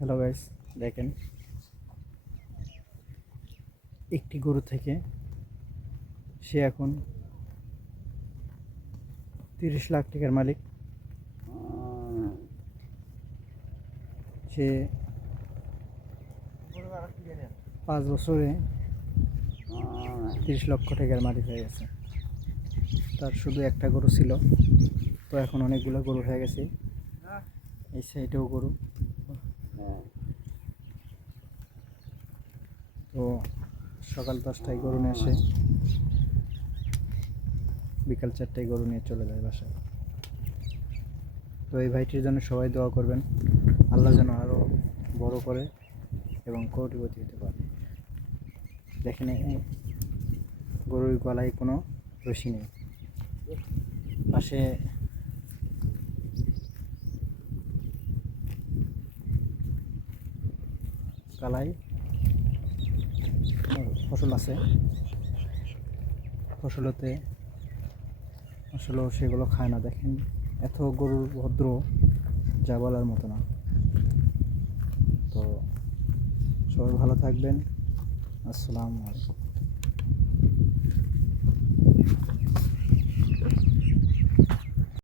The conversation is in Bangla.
হ্যালো গাইস দেখেন। একটি গরু থেকে সে এখন তিরিশ লাখ টাকার মালিক। সে পাঁচ বছরে তিরিশ লক্ষ টাকার মালিক হয়ে গেছে। তার শুধু একটা গরু ছিল, তো এখন অনেকগুলো গরু হয়ে গেছে। এই সাইডেও গরু। তো সকাল দশটায় গরু নিয়ে আসে। বিকাল চারটায় গরু নিয়ে চলে যায় বাসায়। তো এই ভাইটির জন্য সবাই দোয়া করবেন। আল্লাহ যেন আরও বড় করে এবং কোটিপতি হতে পারে। দেখেন গরুর গলায় কোনো রশি নেই। পাশে কালাই। ফসল আছে। ফসলতে আসলে সেগুলো খায় না, দেখেন। এত গরুর ভদ্র যা বলার মতো না। তো সবাই ভালো থাকবেন। আসসালামু আলাইকুম।